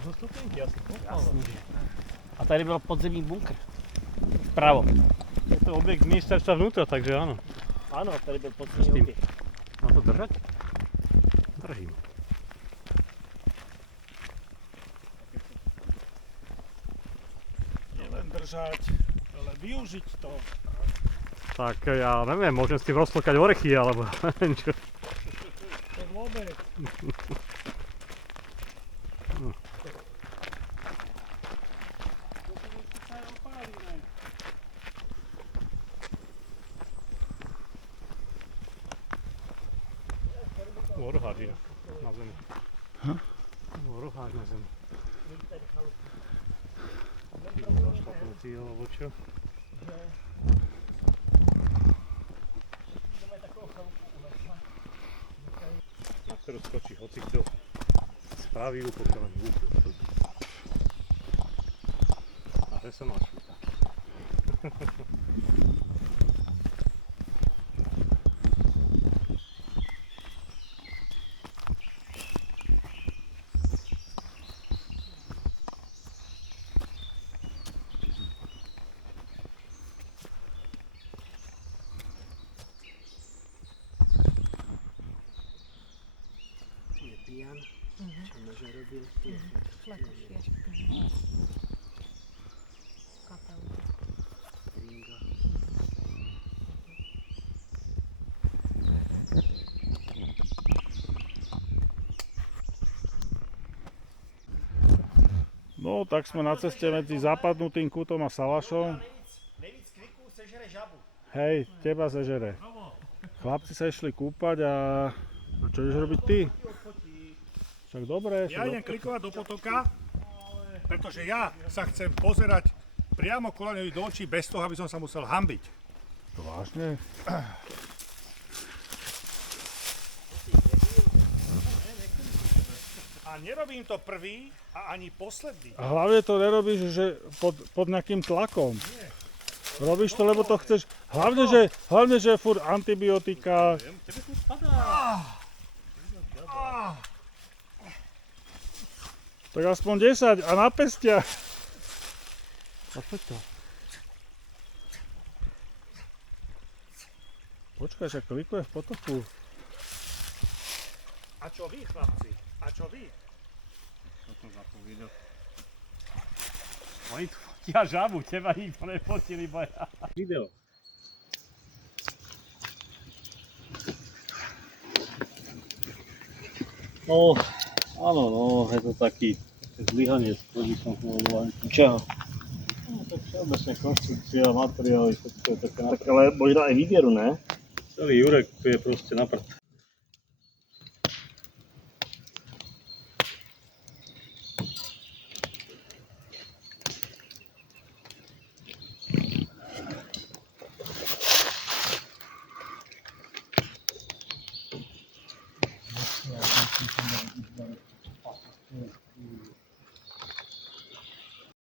Zo stupenky asi. Jasný, že. A tady byl podzemní bunkr. Vpravo. Je to objekt ministerstva vnútra, takže áno. Áno, tady byl podzemní objekt. Má to držať? Držím. Nielen držať, ale využiť to. Tak ja neviem, môžem s tým rozplkať orechy, alebo neviem čo. To vôbec. Orháč je na zemi. Orháč na zemi. Zašlapnutý, alebo čo? Na ktorú skočí hocikto. Spraví upokolený úpil. A že som našli taký. Pijan, čo nože robil tie Ringo. No, tak sme na ceste medzi západnutým kútom a Salašom. Nejvíc kliků sežere žabu. Hej, teba zežere. Chlapci sa išli kúpať a čo ideš robiť ty? Však dobre. Ja idem klikovať do potoka, pretože ja sa chcem pozerať priamo Koľaňovi do očí bez toho, aby som sa musel hanbiť. To vážne? A nerobím to prvý a ani posledný. A hlavne to nerobíš, že pod nejakým tlakom. Robíš to, lebo to chceš. Hlavne, že furt antibiotika. Tak aspoň 10 a na pestia. A poď to. Počkaj, však klikuje v potoku. A čo vy, chlapci? A čo vy? Čo to za to video? Oni tu fotia žabu, teba nikto nefotil, iba ja. Video. No, áno, no, je to taký zlyhanie s podikom fungovania. Čoho? No, tak všeobecne konštrukcia, materiály, všetko je také na Tak ale možno aj výbieru, ne? celý Jurek tu je proste na prd.